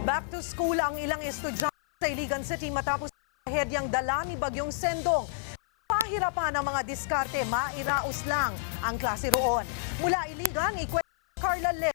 Back to school ang ilang estudyante sa Iligan City matapos trahedyang dala ni Bagyong Sendong. Pahirapan ang mga diskarte, mairaos lang ang klase roon. Mula Iligan, ikwento Carla Le.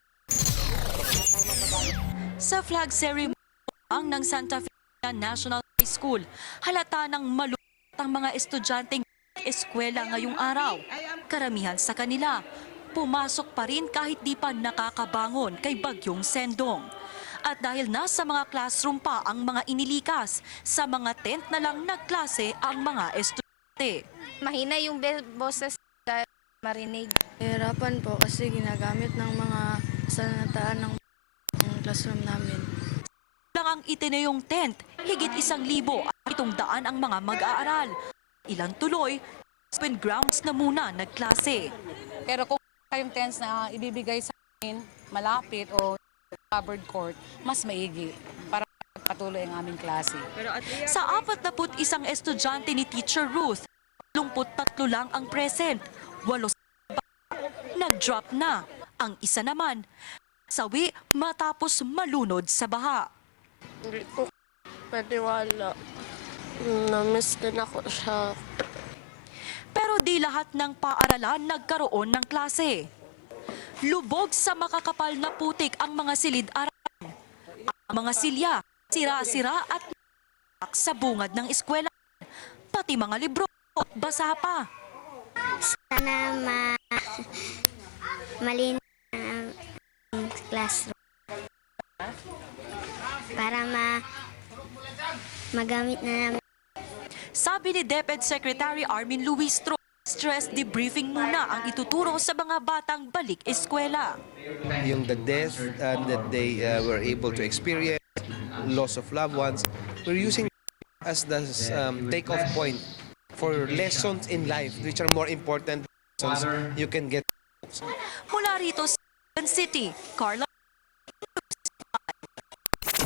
Sa flag ceremony ng Santa Fe National High School, halata ng malungkot ang mga estudyanteng eskwela ngayong araw. Karamihan sa kanila, pumasok pa rin kahit di pa nakakabangon kay Bagyong Sendong. At dahil nasa mga classroom pa ang mga inilikas, sa mga tent na lang nagklase ang mga estudyante. Mahina yung boses dahil marinig. Hirapan po kasi ginagamit ng mga sanataan ng classroom namin. Lang ang itinayong tent, higit 1,700 ang mga mag-aaral. Ilan tuloy, open grounds na muna nagklase. Pero kung kayong tents na ibibigay sa amin, malapit o covered court, mas maigi para patuloy ang aming klase. Sa 41 estudyante ni Teacher Ruth, 23 lang ang present. 8 nag-drop na. Ang isa naman, sawi matapos malunod sa baha. Hindi ko maniwala. Na-miss din ako siya. Pero di lahat ng paaralan nagkaroon ng klase. Lubog sa makakapal na putik ang mga silid-aralan. Ang mga silya, sira-sira at sa bungad ng eskwela. Pati mga libro at basa pa. Sana malinis ang classroom para magamit na namin. Sabi ni DepEd Secretary Armin Luistro, stress debriefing muna ang ituturo sa mga batang balik eskwela. Yung the death that they were able to experience, loss of loved ones, we're using as the take-off point for lessons in life which are more important lessons you can get. Mula rito sa Iligan City, Carla